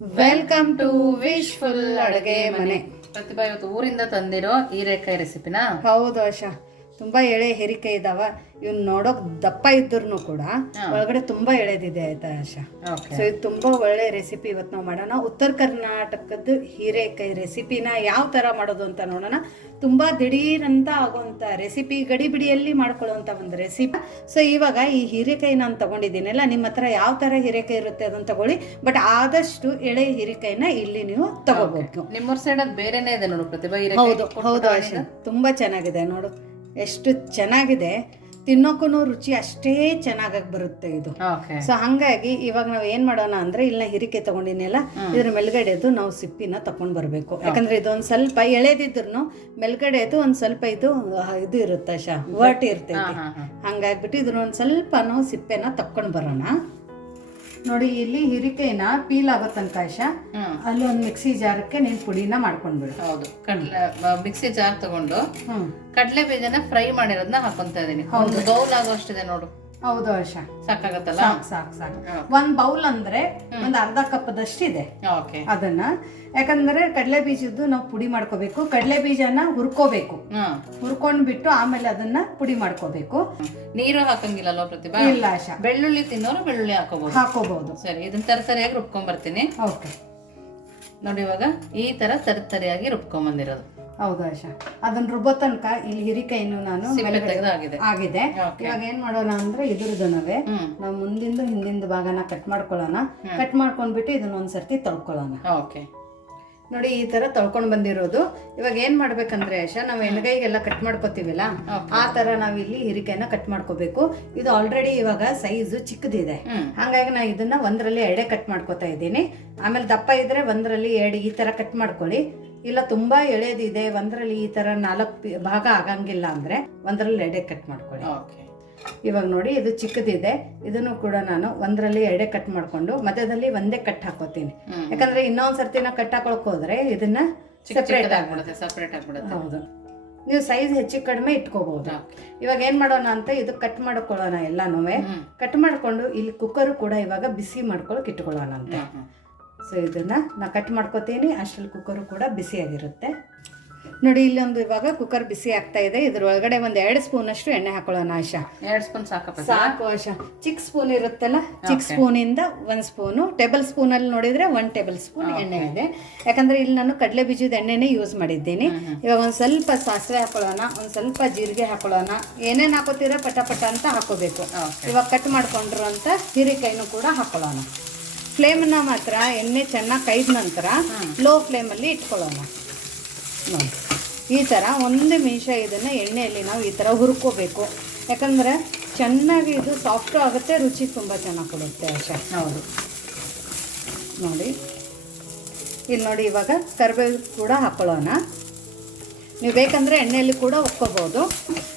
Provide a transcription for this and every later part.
Welcome to wishful ಅಡುಗೆ ಮನೆ. ಪ್ರತಿಭಾ ಇವತ್ತು ಊರಿಂದ ತಂದಿರೋ ಹೀರೆಕಾಯಿ ರೆಸಿಪಿನ. ಹೌದು ಆಶಾ, ತುಂಬಾ ಎಳೆ ಹಿರಿಕೆ ಇದಾವ. ಇವ್ನ ನೋಡೋಕ್ ದಪ್ಪ ಇದ್ರು ಕೂಡ ಒಳಗಡೆ ತುಂಬಾ ಎಳೆದಿದೆ ಆಯ್ತಾ ಆಶಾ. ಸೊ ಇದು ತುಂಬಾ ಒಳ್ಳೆ ರೆಸಿಪಿ ಇವತ್ತು ನಾವು ಮಾಡೋಣ. ಉತ್ತರ ಕರ್ನಾಟಕದ ಹೀರೆಕಾಯಿ ರೆಸಿಪಿನ ಯಾವ ತರ ಮಾಡೋದು ಅಂತ ನೋಡೋಣ. ತುಂಬಾ ದಿಢೀರಂತ ಆಗುವಂತ ರೆಸಿಪಿ, ಗಡಿಬಿಡಿಯಲ್ಲಿ ಮಾಡ್ಕೊಳ್ಳುವಂತ ಒಂದು ರೆಸಿಪಿ. ಸೊ ಇವಾಗ ಈ ಹೀರೆಕಾಯಿ ನಾನು ತಗೊಂಡಿದ್ದೀನಲ್ಲ, ನಿಮ್ಮ ಹತ್ರ ಯಾವ ತರ ಹೀರೆಕಾಯಿ ಇರುತ್ತೆ ಅದನ್ನ ತಗೊಳ್ಳಿ. ಬಟ್ ಆದಷ್ಟು ಎಳೆ ಹೀರೆಕಾಯಿನ ಇಲ್ಲಿ ನೀವು ತಗೋಬೇಕು. ನಿಮ್ಮೂರ್ ಸೈಡ್ ಅದು ಬೇರೆನೇ ಇದೆ ನೋಡು ಪ್ರತಿಭಾ. ಹೌದು ಹೌದು ಆಶಾ, ತುಂಬಾ ಚೆನ್ನಾಗಿದೆ ನೋಡು, ಎಷ್ಟು ಚೆನ್ನಾಗಿದೆ. ತಿನ್ನೋಕ್ಕೂ ರುಚಿ ಅಷ್ಟೇ ಚೆನ್ನಾಗಿ ಬರುತ್ತೆ ಇದು. ಸೊ ಹಂಗಾಗಿ ಇವಾಗ ನಾವ್ ಏನ್ ಮಾಡೋಣ ಅಂದ್ರೆ, ಇಲ್ಲ ಹಿರಿಕೆ ತಗೊಂಡಿನಲ್ಲ, ಇದ್ರ ಮೇಲ್ಗಡೆದು ನಾವು ಸಿಪ್ಪಿನ ತಕೊಂಡ್ ಬರ್ಬೇಕು. ಯಾಕಂದ್ರೆ ಇದೊಂದ್ ಸ್ವಲ್ಪ ಎಳೆದಿದ್ರು ಮೇಲ್ಗಡೆದು ಒಂದ್ ಸ್ವಲ್ಪ ಇದು ಇರುತ್ತೆ ಆಶಾ, ವರ್ಟ್ ಇರ್ತೈತಿ. ಹಂಗಾಗ್ಬಿಟ್ಟು ಇದ್ರ ಒಂದ್ ಸ್ವಲ್ಪ ನಾವು ಸಿಪ್ಪೆನ ತಕೊಂಡ್ ಬರೋಣ. ನೋಡಿ ಇಲ್ಲಿ ಹಿರಿಕೆನ ಪೀಲ್ ಆಗೋ ತನಕ ಆಶಾ, ಅಲ್ಲಿ ಒಂದು ಮಿಕ್ಸಿ ಜಾರಕ್ಕೆ ನೀನ್ ಪುಡಿನ ಮಾಡ್ಕೊಂಡ್ಬಿಡು. ಹೌದು, ಮಿಕ್ಸಿ ಜಾರ್ ತಗೊಂಡು ಕಡಲೆ ಬೀಜನ ಫ್ರೈ ಮಾಡಿರೋದನ್ನ ಹಾಕೊಂತ ಇದೀನಿ. ಒಂದು ಬೌಲ್ ಆಗೋಷ್ಟಿದೆ ನೋಡು. ಹೌದು ಆಶಾ, ಸಾಕಾಗತ್ತಲ್ಲ? ಸಾಕು. ಒಂದ್ ಬೌಲ್ ಅಂದ್ರೆ ಒಂದ್ ಅರ್ಧ ಕಪ್ದಷ್ಟು ಇದೆ. ಅದನ್ನ ಯಾಕಂದ್ರೆ ಕಡಲೆ ಬೀಜದ್ದು ನಾವು ಪುಡಿ ಮಾಡ್ಕೋಬೇಕು. ಕಡಲೆ ಬೀಜನ ಹುರ್ಕೋಬೇಕು, ಹುರ್ಕೊಂಡ್ಬಿಟ್ಟು ಆಮೇಲೆ ಅದನ್ನ ಪುಡಿ ಮಾಡ್ಕೋಬೇಕು. ನೀರು ಹಾಕಂಗಿಲ್ಲಲ್ವ ಪ್ರತಿಭಾ? ಇಲ್ಲ ಆಶಾ, ಬೆಳ್ಳುಳ್ಳಿ ತಿನ್ನೋರು ಬೆಳ್ಳುಳ್ಳಿ ಹಾಕೋಬಹುದು. ಸರಿ, ಇದನ್ನ ತರತರಿಯಾಗಿ ರುಬ್ಕೊಂಡ್ ಬರ್ತೀನಿ. ಓಕೆ, ನೋಡಿ ಇವಾಗ ಈ ತರ ತರತರಿಯಾಗಿ ರುಬ್ಕೊಂಡ್ ಬಂದಿರೋದು. ಹೌದು ಆಶಾ, ಅದನ್ನ ರುಬ್ಬೋ ತನಕ ಇಲ್ಲಿ ಹಿರಿಕಾಯಿನು ನಾನು ಆಗಿದೆ. ಇವಾಗ ಏನ್ ಮಾಡೋಣ ಅಂದ್ರೆ, ಇದ್ರದನವೇ ನಾವು ಮುಂದಿಂದು ಹಿಂದಿಂದ ಭಾಗನ ಕಟ್ ಮಾಡ್ಕೊಳ್ಳೋಣ. ಕಟ್ ಮಾಡ್ಕೊಂಡ್ಬಿಟ್ಟು ಇದನ್ನ ಒಂದ್ಸರ್ತಿ ತೊಳ್ಕೊಳ್ಳೋಣ. ನೋಡಿ ಈ ತರ ತೊಳ್ಕೊಂಡ್ ಬಂದಿರೋದು. ಇವಾಗ ಏನ್ ಮಾಡ್ಬೇಕಂದ್ರೆ ಆಶಾ, ನಾವು ಎಣ್ಗಾಯಿಗೆಲ್ಲ ಕಟ್ ಮಾಡ್ಕೋತೀವಿಲ್ಲ, ಆ ತರ ನಾವ್ ಇಲ್ಲಿ ಹಿರಿಕಾಯಿನ ಕಟ್ ಮಾಡ್ಕೋಬೇಕು. ಇದು ಆಲ್ರೆಡಿ ಇವಾಗ ಸೈಜ್ ಚಿಕ್ಕದಿದೆ, ಹಂಗಾಗಿ ನಾ ಇದನ್ನ ಒಂದರಲ್ಲಿ ಎರಡೇ ಕಟ್ ಮಾಡ್ಕೋತಾ ಇದ್ದೀನಿ. ಆಮೇಲೆ ದಪ್ಪ ಇದ್ರೆ ಒಂದರಲ್ಲಿ ಎರಡು ಈ ತರ ಕಟ್ ಮಾಡ್ಕೊಳ್ಳಿ. ಇಲ್ಲ ತುಂಬಾ ಎಳೆದಿದೆ, ಒಂದರಲ್ಲಿ ಈ ತರ 4 ಭಾಗ ಆಗಂಗಿಲ್ಲ ಅಂದ್ರೆ ಒಂದರಲ್ಲಿ ಎರಡೇ ಕಟ್ ಮಾಡ್ಕೊಳ್ಳಿ. ಇವಾಗ ನೋಡಿ ಇದು ಚಿಕ್ಕದಿದೆ, ಇದನ್ನು ಕೂಡ ನಾನು ಒಂದರಲ್ಲಿ ಎರಡೇ ಕಟ್ ಮಾಡ್ಕೊಂಡು ಮಧ್ಯದಲ್ಲಿ ಒಂದೇ ಕಟ್ ಹಾಕೋತೀನಿ. ಯಾಕಂದ್ರೆ ಇನ್ನೊಂದ್ಸರ್ತಿನ ಕಟ್ ಹಾಕೊಳಕ್ ಹೋದ್ರೆ ಇದನ್ನ ಸೆಪರೇಟ್ ಆಗ್ಬಿಡುತ್ತೆ. ಹೌದು, ನೀವು ಸೈಜ್ ಹೆಚ್ಚು ಕಡಿಮೆ ಇಟ್ಕೋಬಹುದು. ಇವಾಗ ಏನ್ ಮಾಡೋಣ ಅಂತ ಇದು ಕಟ್ ಮಾಡ್ಕೊಳ್ಳೋಣ. ಎಲ್ಲಾನು ಕಟ್ ಮಾಡ್ಕೊಂಡು ಇಲ್ಲಿ ಕುಕ್ಕರ್ ಕೂಡ ಇವಾಗ ಬಿಸಿ ಮಾಡ್ಕೊಳಕ್ ಇಟ್ಕೊಳ್ಳೋಣ ಅಂತ. ಸೊ ಇದನ್ನ ನಾ ಕಟ್ ಮಾಡ್ಕೋತೀನಿ, ಅಷ್ಟ್ರಲ್ಲಿ ಕುಕ್ಕರು ಕೂಡ ಬಿಸಿಯಾಗಿರುತ್ತೆ. ನೋಡಿ ಇಲ್ಲೊಂದು ಇವಾಗ ಕುಕ್ಕರ್ ಬಿಸಿ ಆಗ್ತಾ ಇದೆ. ಇದ್ರ ಒಳಗಡೆ ಒಂದ್ 2 ಸ್ಪೂನ್ ಅಷ್ಟು ಎಣ್ಣೆ ಹಾಕೊಳ್ಳೋಣ ಆಶಾ. 2 ಸ್ಪೂನ್ ಸಾಕು ಆಶಾ. ಚಿಕ್ಕ ಸ್ಪೂನ್ ಇರುತ್ತಲ್ಲ, ಚಿಕ್ಕ ಸ್ಪೂನಿಂದ 1 ಸ್ಪೂನು, ಟೇಬಲ್ ಸ್ಪೂನ್ ಅಲ್ಲಿ ನೋಡಿದ್ರೆ 1 ಟೇಬಲ್ ಸ್ಪೂನ್ ಎಣ್ಣೆ ಇದೆ. ಯಾಕಂದ್ರೆ ಇಲ್ಲಿ ನಾನು ಕಡಲೆ ಬೀಜದ ಎಣ್ಣೆನೇ ಯೂಸ್ ಮಾಡಿದ್ದೀನಿ. ಇವಾಗ ಒಂದ್ ಸ್ವಲ್ಪ ಸಾಸಿವೆ ಹಾಕೊಳ್ಳೋಣ, ಒಂದ್ ಸ್ವಲ್ಪ ಜೀರಿಗೆ ಹಾಕೊಳ್ಳೋಣ. ಏನೇನ್ ಹಾಕೋತೀರ ಪಟ ಅಂತ ಹಾಕೋಬೇಕು. ಇವಾಗ ಕಟ್ ಮಾಡ್ಕೊಂಡಿರುವಂತ ಹೀರೆಕಾಯಿನೂ ಕೂಡ ಹಾಕೊಳ್ಳೋಣ. ಫ್ಲೇಮನ್ನ ಮಾತ್ರ ಎಣ್ಣೆ ಚೆನ್ನಾಗಿ ಕೈದ ನಂತರ ಲೋ ಫ್ಲೇಮಲ್ಲಿ ಇಟ್ಕೊಳ್ಳೋಣ. ನೋಡಿ ಈ ಥರ 1 ನಿಮಿಷ ಇದನ್ನು ಎಣ್ಣೆಯಲ್ಲಿ ನಾವು ಈ ಥರ ಹುರ್ಕೋಬೇಕು. ಯಾಕಂದರೆ ಚೆನ್ನಾಗಿ ಇದು ಸಾಫ್ಟು ಆಗುತ್ತೆ, ರುಚಿ ತುಂಬ ಚೆನ್ನಾಗಿ ಕೊಡುತ್ತೆ ಆಶಾ. ಹೌದು, ನೋಡಿ ಇಲ್ಲಿ ನೋಡಿ ಇವಾಗ ಕರಿಬೇವು ಕೂಡ ಹಾಕೊಳ್ಳೋಣ. ನೀವು ಬೇಕಂದರೆ ಎಣ್ಣೆಯಲ್ಲಿ ಕೂಡ ಒಕ್ಕೋಬೋದು.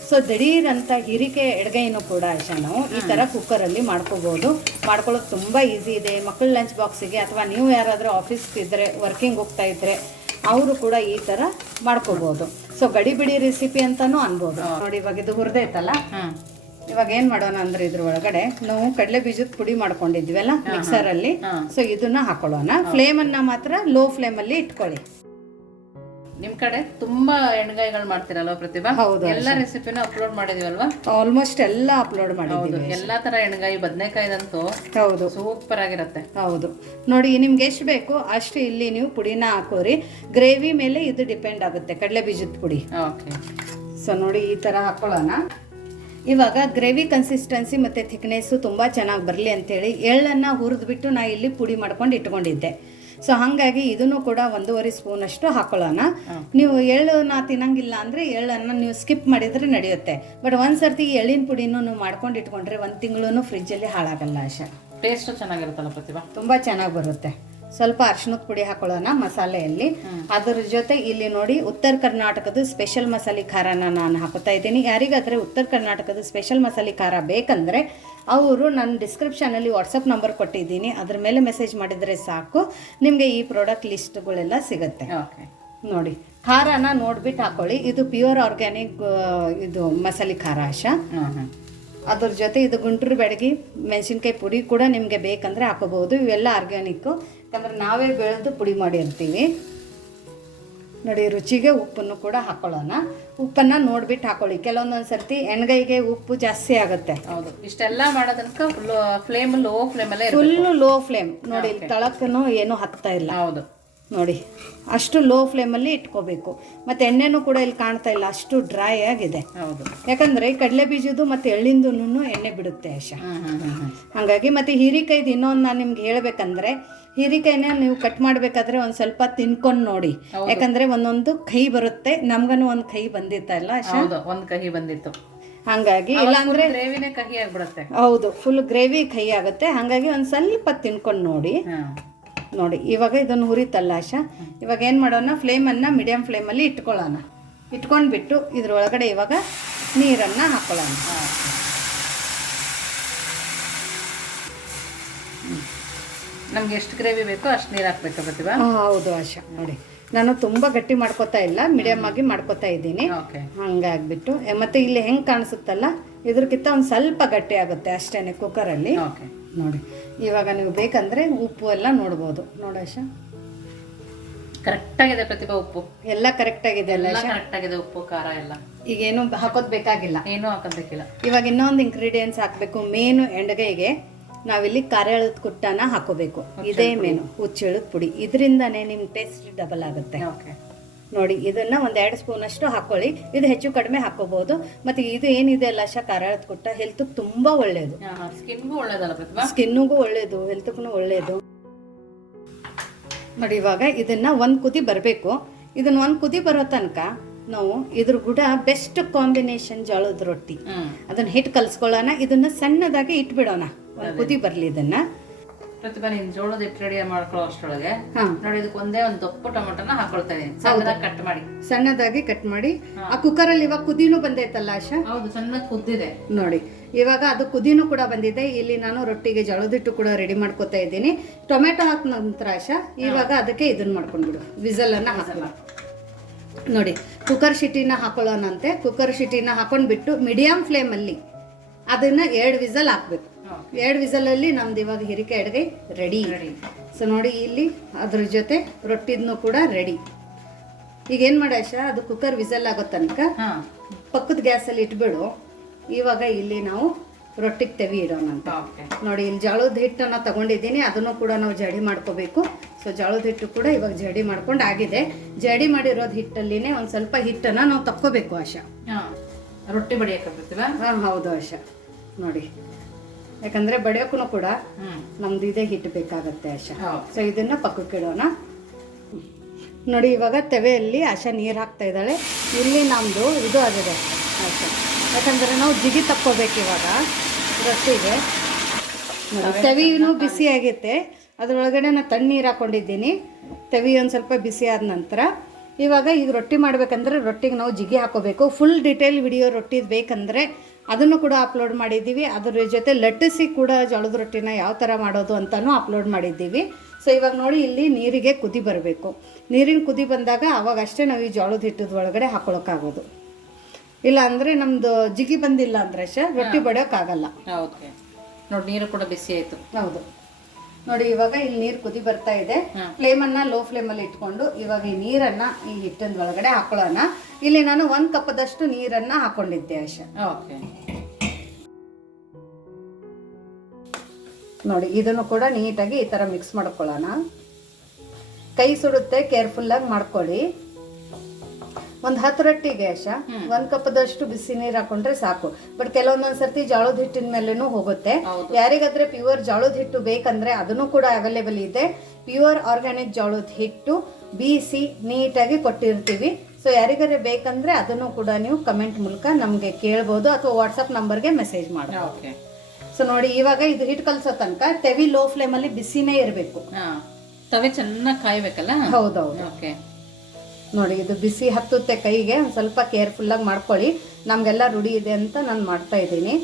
ಸೊ ದಿಢೀರಂತ ಹಿರಿಕೆ ಎಡಗೈನೂ ಕೂಡ ಆಶಾ ನಾವು ಈ ಥರ ಕುಕ್ಕರಲ್ಲಿ ಮಾಡ್ಕೋಬೋದು. ಮಾಡ್ಕೊಳ್ಳೋದು ತುಂಬ ಈಸಿ ಇದೆ. ಮಕ್ಕಳ ಲಂಚ್ ಬಾಕ್ಸಿಗೆ ಅಥವಾ ನೀವು ಯಾರಾದರೂ ಆಫೀಸ್ಗೆ ಇದ್ದರೆ, ವರ್ಕಿಂಗ್ ಹೋಗ್ತಾ ಇದ್ದರೆ ಅವರು ಕೂಡ ಈ ಥರ ಮಾಡ್ಕೋಬೋದು. ಸೊ ಗಡಿಬಿಡಿ ರೆಸಿಪಿ ಅಂತಾನೂ ಅನ್ಬೋದು. ನೋಡಿ ಇವಾಗ ಇದು ಹುರಿದೈತಲ್ಲ, ಇವಾಗ ಏನ್ ಮಾಡೋಣ ಅಂದ್ರೆ ಇದ್ರ ಒಳಗಡೆ ನಾವು ಕಡಲೆ ಬೀಜದ ಪುಡಿ ಮಾಡ್ಕೊಂಡಿದ್ವಲ್ಲ ಮಿಕ್ಸರಲ್ಲಿ, ಸೊ ಇದನ್ನ ಹಾಕೊಳ್ಳೋಣ. ಫ್ಲೇಮನ್ನ ಮಾತ್ರ ಲೋ ಫ್ಲೇಮಲ್ಲಿ ಇಟ್ಕೊಳ್ಳಿ. ನಿಮ್ ಕಡೆ ತುಂಬಾ ಎಣ್ಗಾಯಿಗಳು ಮಾಡ್ತೀರಲ್ವಾ ಪ್ರತಿಭಾ? ಹೌದು, ಎಲ್ಲ ರೆಸಿಪಿನ ಅಪ್ಲೋಡ್ ಮಾಡಿದೀವಲ್ವಾ? ಆಲ್ಮೋಸ್ಟ್ ಎಲ್ಲ ಅಪ್ಲೋಡ್ ಮಾಡಿದ್ದೀವಿ. ಎಲ್ಲಾ ತರ ಎಣ್ಗಾಯಿ, ಬದನೆಕಾಯಿದಂತೂ ಹೌದು ಸೂಪರ್ ಆಗಿರುತ್ತೆ. ಹೌದು, ನೋಡಿ ನಿಮ್ಗೆ ಎಷ್ಟು ಬೇಕು ಅಷ್ಟು ಇಲ್ಲಿ ನೀವು ಪುಡಿನ ಹಾಕೋರಿ. ಗ್ರೇವಿ ಮೇಲೆ ಇದು ಡಿಪೆಂಡ್ ಆಗುತ್ತೆ, ಕಡಲೆ ಬೀಜದ ಪುಡಿ. ಸೊ ನೋಡಿ ಈ ತರ ಹಾಕೊಳ್ಳೋಣ. ಇವಾಗ ಗ್ರೇವಿ ಕನ್ಸಿಸ್ಟೆನ್ಸಿ ಮತ್ತು ಥಿಕ್ನೆಸ್ಸು ತುಂಬ ಚೆನ್ನಾಗಿ ಬರಲಿ ಅಂತೇಳಿ ಎಳ್ಳನ್ನು ಹುರಿದ್ಬಿಟ್ಟು ನಾ ಇಲ್ಲಿ ಪುಡಿ ಮಾಡ್ಕೊಂಡು ಇಟ್ಕೊಂಡಿದ್ದೆ. ಸೊ ಹಾಗಾಗಿ ಇದನ್ನು ಕೂಡ 1.5 ಸ್ಪೂನ್ ಅಷ್ಟು ಹಾಕೊಳ್ಳೋಣ. ನೀವು ಎಳ್ಳು ತಿನ್ನಂಗಿಲ್ಲ ಅಂದರೆ ಎಳ್ಳನ್ನು ನೀವು ಸ್ಕಿಪ್ ಮಾಡಿದರೆ ನಡೆಯುತ್ತೆ. ಬಟ್ ಒಂದ್ಸರ್ತಿ ಈ ಎಳ್ಳಿನ ಪುಡಿನೂ ನೀವು ಮಾಡ್ಕೊಂಡು ಇಟ್ಕೊಂಡ್ರೆ 1 ತಿಂಗಳು ಫ್ರಿಜ್ಜಲ್ಲಿ ಹಾಳಾಗಲ್ಲ ಆಶಾ. ಟೇಸ್ಟ್ ಚೆನ್ನಾಗಿರುತ್ತಲ್ಲ ಪ್ರತಿಭಾ? ತುಂಬ ಚೆನ್ನಾಗಿ ಬರುತ್ತೆ. ಸ್ವಲ್ಪ ಅರಿಶಿಣದ ಪುಡಿ ಹಾಕೊಳ್ಳೋಣ ಮಸಾಲೆಯಲ್ಲಿ. ಅದರ ಜೊತೆ ಇಲ್ಲಿ ನೋಡಿ ಉತ್ತರ ಕರ್ನಾಟಕದ ಸ್ಪೆಷಲ್ ಮಸಾಲೆ ಖಾರನ ನಾನು ಹಾಕೋತಾ ಇದ್ದೀನಿ. ಯಾರಿಗಾದರೆ ಉತ್ತರ ಕರ್ನಾಟಕದ ಸ್ಪೆಷಲ್ ಮಸಾಲೆ ಖಾರ ಬೇಕಂದರೆ ಅವರು ನನ್ನ ಡಿಸ್ಕ್ರಿಪ್ಷನಲ್ಲಿ ವಾಟ್ಸಪ್ ನಂಬರ್ ಕೊಟ್ಟಿದ್ದೀನಿ, ಅದ್ರ ಮೇಲೆ ಮೆಸೇಜ್ ಮಾಡಿದರೆ ಸಾಕು, ನಿಮಗೆ ಈ ಪ್ರಾಡಕ್ಟ್ ಲಿಸ್ಟ್ಗಳೆಲ್ಲ ಸಿಗುತ್ತೆ. ನೋಡಿ ಖಾರನ ನೋಡ್ಬಿಟ್ಟು ಹಾಕೊಳ್ಳಿ. ಇದು ಪ್ಯೂರ್ ಆರ್ಗ್ಯಾನಿಕ್ ಇದು ಮಸಾಲೆ ಖಾರ ಆಶಾ. ಅದ್ರ ಜೊತೆ ಇದು ಗುಂಟೂರು ಬೆಡಗಿ ಮೆಣಸಿನ್ಕಾಯಿ ಪುಡಿ ಕೂಡ ನಿಮಗೆ ಬೇಕಂದರೆ ಹಾಕೋಬಹುದು. ಇವೆಲ್ಲ ಆರ್ಗ್ಯಾನಿಕ್ಕು. ಯಾಕಂದ್ರೆ ನಾವೇ ಬೆಳೆದು ಪುಡಿ ಮಾಡಿರ್ತೀವಿ. ನೋಡಿ ರುಚಿಗೆ ಉಪ್ಪನ್ನು ಕೂಡ ಹಾಕೊಳ್ಳೋಣ. ಉಪ್ಪನ್ನು ನೋಡ್ಬಿಟ್ಟು ಹಾಕೊಳ್ಳಿ. ಕೆಲವೊಂದೊಂದು ಸರ್ತಿ ಎಣ್ಗೈಗೆ ಉಪ್ಪು ಜಾಸ್ತಿ ಆಗುತ್ತೆ. ಹೌದು, ಇಷ್ಟೆಲ್ಲ ಮಾಡೋ ತನಕ ಫ್ಲೇಮ್ ಲೋ ಫ್ಲೇಮಲ್ಲೇ ಫುಲ್ಲು ಲೋ ಫ್ಲೇಮ್. ನೋಡಿ ಇಲ್ಲಿ ತಳಕ್ಕೂ ಏನೂ ಹತ್ತಾ ಇಲ್ಲ. ಹೌದು ನೋಡಿ ಅಷ್ಟು ಲೋ ಫ್ಲೇಮಲ್ಲಿ ಇಟ್ಕೋಬೇಕು. ಮತ್ತು ಎಣ್ಣೆನೂ ಕೂಡ ಇಲ್ಲಿ ಕಾಣ್ತಾ ಇಲ್ಲ, ಅಷ್ಟು ಡ್ರೈ ಆಗಿದೆ. ಹೌದು, ಯಾಕಂದರೆ ಕಡಲೆ ಬೀಜದ್ದು ಮತ್ತು ಎಳ್ಳಿಂದೂ ಎಣ್ಣೆ ಬಿಡುತ್ತೆ ಆಶಾ. ಹಾಗಾಗಿ ಮತ್ತು ಹೀರಿಕಾಯ್ದು ಇನ್ನೊಂದು ನಾನು ನಿಮ್ಗೆ ಹೇಳ್ಬೇಕಂದ್ರೆ, ಹೀರಿಕಾಯಿನ ನೀವು ಕಟ್ ಮಾಡಬೇಕಾದ್ರೆ ಒಂದು ಸ್ವಲ್ಪ ತಿನ್ಕೊಂಡು ನೋಡಿ. ಯಾಕಂದರೆ ಒಂದೊಂದು ಕೈ ಬರುತ್ತೆ. ನಮ್ಗೂ ಒಂದು ಕೈ ಬಂದಿತ್ತಲ್ಲ ಆಶಾ? ಒಂದು ಕಹಿ ಬಂದಿತ್ತು. ಹಾಗಾಗಿ ಇಲ್ಲಾಂದ್ರೆ ಗ್ರೇವಿನೇ ಕಹಿ ಆಗ್ಬಿಡುತ್ತೆ. ಹೌದು, ಫುಲ್ ಗ್ರೇವಿ ಕೈ ಆಗುತ್ತೆ. ಹಾಗಾಗಿ ಒಂದು ಸ್ವಲ್ಪ ತಿನ್ಕೊಂಡು ನೋಡಿ. ನೋಡಿ ಇವಾಗ ಇದನ್ನು ಹುರಿತಲ್ಲ ಆಶಾ, ಇವಾಗ ಏನು ಮಾಡೋಣ, ಫ್ಲೇಮನ್ನು ಮೀಡಿಯಮ್ ಫ್ಲೇಮಲ್ಲಿ ಇಟ್ಕೊಳ್ಳೋಣ. ಇಟ್ಕೊಂಡ್ಬಿಟ್ಟು ಇದ್ರೊಳಗಡೆ ಇವಾಗ ನೀರನ್ನು ಹಾಕೊಳ್ಳೋಣ. ನಮ್ಗೆ ಎಷ್ಟು ಗ್ರೇವಿ ಬೇಕೋ ಅಷ್ಟು ನೀರು ಹಾಕ್ಬೇಕು ಪ್ರತಿಭಾ? ಹೌದು ಆಶಾ. ನೋಡಿ ನಾನು ತುಂಬ ಗಟ್ಟಿ ಮಾಡ್ಕೊತಾ ಇಲ್ಲ, ಮೀಡಿಯಮ್ ಆಗಿ ಮಾಡ್ಕೊತಾ ಇದ್ದೀನಿ. ಹಂಗಾಗ್ಬಿಟ್ಟು ಮತ್ತೆ ಇಲ್ಲಿ ಹೆಂಗೆ ಕಾಣಿಸುತ್ತಲ್ಲ, ಇದ್ರಕ್ಕಿಂತ ಒಂದು ಸ್ವಲ್ಪ ಗಟ್ಟಿ ಆಗುತ್ತೆ ಅಷ್ಟೇ ಕುಕ್ಕರಲ್ಲಿ. ನೋಡಿ ಇವಾಗ ನೀವು ಬೇಕಂದ್ರೆ ಉಪ್ಪು ಎಲ್ಲ ನೋಡ್ಬೋದು. ನೋಡಿ ಆಶಾ, ಕರೆಕ್ಟಾಗಿದೆ ಪ್ರತಿಭಾ. ಉಪ್ಪು ಎಲ್ಲ ಕರೆಕ್ಟಾಗಿದೆ ಅಲ್ಲ? ಕರೆಕ್ಟಾಗಿದೆ, ಉಪ್ಪು ಖಾರ ಎಲ್ಲ. ಈಗೇನು ಹಾಕೋದು ಬೇಕಾಗಿಲ್ಲ, ಏನೂ ಹಾಕೋದಕ್ಕಿಲ್ಲ. ಇವಾಗ ಇನ್ನೊಂದು ಇಂಗ್ರೀಡಿಯೆಂಟ್ಸ್ ಹಾಕಬೇಕು. ಮೇನು ಎಣ್ಗಾಯಿಗೆ ನಾವಿಲ್ಲಿ ಕರೆಳದ ಕುಟ್ಟನ ಹಾಕೋಬೇಕು. ಇದೇ ಮೇನು, ಹುಚ್ಚೆಳದ ಪುಡಿ. ಇದರಿಂದನೇ ನಿಮ್ಮ ಟೇಸ್ಟ್ ಡಬಲ್ ಆಗುತ್ತೆ. ನೋಡಿ ಇದನ್ನ ಒಂದು 2 ಸ್ಪೂನ್ ಅಷ್ಟು ಹಾಕೊಳ್ಳಿ. ಇದು ಹೆಚ್ಚು ಕಡಿಮೆ ಹಾಕೋಬಹುದು. ಮತ್ತೆ ಇದು ಏನಿದೆ ಅಲ್ಲ ಆಶಾ, ಕರೆಳದ ಕುಟ್ಟ ಹೆಲ್ತ್ ತುಂಬಾ ಒಳ್ಳೇದು. ಸ್ಕಿನ್ಗೂ ಒಳ್ಳೇದಲ್ಲ ಪ್ರತಿಭಾ? ಸ್ಕಿನ್ಗೂ ಒಳ್ಳೇದು, ಹೆಲ್ತ್ಗೂ ಒಳ್ಳೇದು. ನೋಡಿ ಇವಾಗ ಇದನ್ನ ಒಂದು ಕುದಿ ಬರಬೇಕು. ಇದನ್ನ ಒಂದು ಕುದಿ ಬರೋ ತನಕ ನಾವು ಇದ್ರ ಕೂಡ ಬೆಸ್ಟ್ ಕಾಂಬಿನೇಷನ್ ಜೋಳದ ರೊಟ್ಟಿ, ಅದನ್ನ ಹಿಟ್ಟು ಕಲ್ಸ್ಕೊಳ್ಳೋಣ. ಇದನ್ನ ಸಣ್ಣದಾಗಿ ಇಟ್ಬಿಡೋಣ, ಒಂದು ಕುದಿ ಬರ್ಲಿ. ಇದನ್ನ ಪ್ರತಿಭಾ ನೀನ್ ಜೋಳದ ಹಿಟ್ಟು ರೆಡಿ ಮಾಡ್ಕೊಳ್ಳೋ ಅಷ್ಟೊಳಗೆ ನೋಡಿ ಇದಕ್ಕೆ ಒಂದೇ ಒಂದು ದೊಪ್ಪು ಟೊಮೆಟೊನ ಹಾಕೊಳ್ತಾ ಇದೀನಿ. ಸಣ್ಣದಾಗಿ ಕಟ್ ಮಾಡಿ. ಆ ಕುಕ್ಕರ್ ಅಲ್ಲಿ ಇವಾಗ ಕುದಿನೂ ಬಂದೈತಲ್ಲ ಆಶಾ? ಹೌದು, ಚೆನ್ನಾಗಿ ಕುದ್ದಿದೆ. ನೋಡಿ ಇವಾಗ ಅದು ಕುದಿನೂ ಕೂಡ ಬಂದಿದೆ. ಇಲ್ಲಿ ನಾನು ರೊಟ್ಟಿಗೆ ಜೋಳದ ಹಿಟ್ಟು ಕೂಡ ರೆಡಿ ಮಾಡ್ಕೊತಾ ಇದ್ದೀನಿ. ಟೊಮೆಟೊ ಹಾಕ ನಂತರ ಆಶಾ ಇವಾಗ ಅದಕ್ಕೆ ಇದನ್ನ ಮಾಡ್ಕೊಂಡ್ಬಿಡು, ವಿಸಲ್ ಅನ್ನ ಹಾಕಲ್ಲ. ನೋಡಿ ಕುಕ್ಕರ್ ಶಿಟಿನ ಹಾಕೊಳ್ಳೋಣಂತೆ. ಕುಕ್ಕರ್ ಶಿಟಿನ ಹಾಕೊಂಡ್ಬಿಟ್ಟು ಮೀಡಿಯಂ ಫ್ಲೇಮಲ್ಲಿ ಅದನ್ನ 2 ವಿಸಲ್ ಹಾಕ್ಬೇಕು. 2 ವಿಸಲಲ್ಲಿ ನಮ್ದು ಇವಾಗ ಹೀರಿಕಾಯಿ ಅಡುಗೆ ರೆಡಿ. ಸೊ ನೋಡಿ ಇಲ್ಲಿ ಅದ್ರ ಜೊತೆ ರೊಟ್ಟಿದ್ನು ಕೂಡ ರೆಡಿ. ಈಗ ಏನು ಮಾಡ ಆಶಾ, ಅದು ಕುಕ್ಕರ್ ವಿಸಲ್ ಆಗೋ ತನಕ ಪಕ್ಕದ ಗ್ಯಾಸಲ್ಲಿ ಇಟ್ಬಿಡು. ಇವಾಗ ಇಲ್ಲಿ ನಾವು ರೊಟ್ಟಿಗೆ ತೆವಿ ಇಡೋಣ ಅಂತ. ನೋಡಿ ಇಲ್ಲಿ ಜೋಳದ ಹಿಟ್ಟನ್ನು ತಗೊಂಡಿದ್ದೀನಿ, ಅದನ್ನು ಕೂಡ ನಾವು ಜಡಿ ಮಾಡ್ಕೋಬೇಕು. ಸೊ ಜೋಳದ ಹಿಟ್ಟು ಕೂಡ ಇವಾಗ ಜಡಿ ಮಾಡ್ಕೊಂಡು ಆಗಿದೆ. ಜಡಿ ಮಾಡಿರೋದು ಹಿಟ್ಟಲ್ಲಿನೇ ಒಂದು ಸ್ವಲ್ಪ ಹಿಟ್ಟನ್ನು ನಾವು ತಕ್ಕೋಬೇಕು ಆಶಾ, ರೊಟ್ಟಿ ಬಡಿಯಕ್ಕೆ. ಹೌದು ಆಶಾ. ನೋಡಿ ಯಾಕಂದ್ರೆ ಬಡಿಯೋಕ್ಕೂ ಕೂಡ ನಮ್ದು ಇದೇ ಹಿಟ್ಟು ಬೇಕಾಗತ್ತೆ ಆಶಾ. ಸೊ ಇದನ್ನ ಪಕ್ಕಕ್ಕೆ ಇಡೋಣ. ನೋಡಿ ಇವಾಗ ತೆವೆಯಲ್ಲಿ ಆಶಾ ನೀರು ಹಾಕ್ತಾ ಇದ್ದಾಳೆ. ಇಲ್ಲಿ ನಮ್ದು ಇದು ಆಗಿದೆ ಆಶಾ, ಯಾಕಂದ್ರೆ ನಾವು ಜಿಗಿ ತಕ್ಕೋಬೇಕು ಇವಾಗ ರೊಟ್ಟಿಗೆ. ತೆವಿನೂ ಬಿಸಿ ಆಗೈತೆ, ಅದರೊಳಗಡೆ ನಾನು ತಣ್ಣೀರು ಹಾಕೊಂಡಿದ್ದೀನಿ. ತೆವಿ ಒಂದು ಸ್ವಲ್ಪ ಬಿಸಿ ಆದ ನಂತರ ಇವಾಗ ಈಗ ರೊಟ್ಟಿ ಮಾಡ್ಬೇಕಂದ್ರೆ ರೊಟ್ಟಿಗೆ ನಾವು ಜಿಗಿ ಹಾಕೋಬೇಕು. ಫುಲ್ ಡಿಟೇಲ್ ವಿಡಿಯೋ ರೊಟ್ಟಿದು ಬೇಕಂದರೆ ಅದನ್ನು ಕೂಡ ಅಪ್ಲೋಡ್ ಮಾಡಿದ್ದೀವಿ. ಅದರ ಜೊತೆ ಲಟ್ಟಿಸಿ ಕೂಡ ಜೋಳದ ರೊಟ್ಟಿನ ಯಾವ ಥರ ಮಾಡೋದು ಅಂತಲೂ ಅಪ್ಲೋಡ್ ಮಾಡಿದ್ದೀವಿ. ಸೊ ಇವಾಗ ನೋಡಿ ಇಲ್ಲಿ ನೀರಿಗೆ ಕುದಿ ಬರಬೇಕು. ನೀರಿನ ಕುದಿ ಬಂದಾಗ ಅವಾಗ ಅಷ್ಟೇ ನಾವು ಈ ಜೋಳದ ಹಿಟ್ಟದ ಒಳಗಡೆ ಹಾಕೊಳ್ಳೋಕ್ಕಾಗೋದು. ಇಲ್ಲ ಅಂದರೆ ನಮ್ಮದು ಜಿಗಿ ಬಂದಿಲ್ಲ ಅಂದರೆ ರೊಟ್ಟಿ ಬಡಿಯೋಕ್ಕಾಗಲ್ಲ. ನೋಡಿ ನೀರು ಕೂಡ ಬಿಸಿ ಆಯಿತು. ಹೌದು ನೋಡಿ ಇವಾಗ ಇಲ್ಲಿ ನೀರು ಕುದಿ ಬರ್ತಾ ಇದೆ. ಫ್ಲೇಮನ್ನು ಲೋ ಫ್ಲೇಮಲ್ಲಿ ಇಟ್ಕೊಂಡು ಇವಾಗ ಈ ನೀರನ್ನು ಈ ಹಿಟ್ಟಿನ ಒಳಗಡೆ ಹಾಕೊಳ್ಳೋಣ. ಇಲ್ಲಿ ನಾನು 1 ಕಪ್ಪದಷ್ಟು ನೀರನ್ನು ಹಾಕೊಂಡಿದ್ದೆ ಆಶಾ. ನೋಡಿ ಇದನ್ನು ಕೂಡ ನೀಟಾಗಿ ಈ ಥರ ಮಿಕ್ಸ್ ಮಾಡ್ಕೊಳ್ಳೋಣ. ಕೈ ಸುಡುತ್ತೆ, ಕೇರ್ಫುಲ್ಲಾಗಿ ಮಾಡ್ಕೊಳ್ಳಿ. ಒಂದು 10 ರೊಟ್ಟಿಗೆ ಆಶಾ 1 ಕಪ್ಪದಷ್ಟು ಬಿಸಿ ನೀರು ಹಾಕೊಂಡ್ರೆ ಸಾಕು. ಬಟ್ ಕೆಲವೊಂದೊಂದು ಸರ್ತಿ ಜೋಳದ ಹಿಟ್ಟಿನ ಮೇಲೇನೂ ಹೋಗುತ್ತೆ. ಯಾರಿಗಾದ್ರೆ ಪ್ಯೂರ್ ಜೋಳದ ಹಿಟ್ಟು ಬೇಕಂದ್ರೆ ಅದನ್ನು ಕೂಡ ಅವೈಲೇಬಲ್ ಇದೆ. ಪ್ಯೂರ್ ಆರ್ಗ್ಯಾನಿಕ್ ಜೋಳದ ಹಿಟ್ಟು ಬೀಸಿ ನೀಟಾಗಿ ಕೊಟ್ಟಿರ್ತೀವಿ. ಸೊ ಯಾರಿಗಾದ್ರೆ ಬೇಕಂದ್ರೆ ಅದನ್ನು ಕೂಡ ನೀವು ಕಮೆಂಟ್ ಮೂಲಕ ನಮಗೆ ಕೇಳ್ಬೋದು ಅಥವಾ ವಾಟ್ಸಪ್ ನಂಬರ್ಗೆ ಮೆಸೇಜ್ ಮಾಡಿ. ಸೊ ನೋಡಿ ಇವಾಗ ಇದು ಹಿಟ್ಟು ಕಲಸೋ ತನಕ ತೆವಿ ಲೋ ಫ್ಲೇಮಲ್ಲಿ ಬಿಸಿನೇ ಇರಬೇಕು. ತವೆ ಚೆನ್ನಾಗಿ ಕಾಯ್ಬೇಕಲ್ಲ? ಹೌದೌದು. ನೋಡಿ ಇದು ಬಿಸಿ ಹತ್ತುತ್ತೆ ಕೈಗೆ, ಒಂದು ಸ್ವಲ್ಪ ಕೇರ್ಫುಲ್ಲಾಗಿ ಮಾಡ್ಕೊಳ್ಳಿ. ನಮಗೆಲ್ಲ ರೂಢಿ ಇದೆ ಅಂತ ನಾನು ಮಾಡ್ತಾ ಇದ್ದೀನಿ.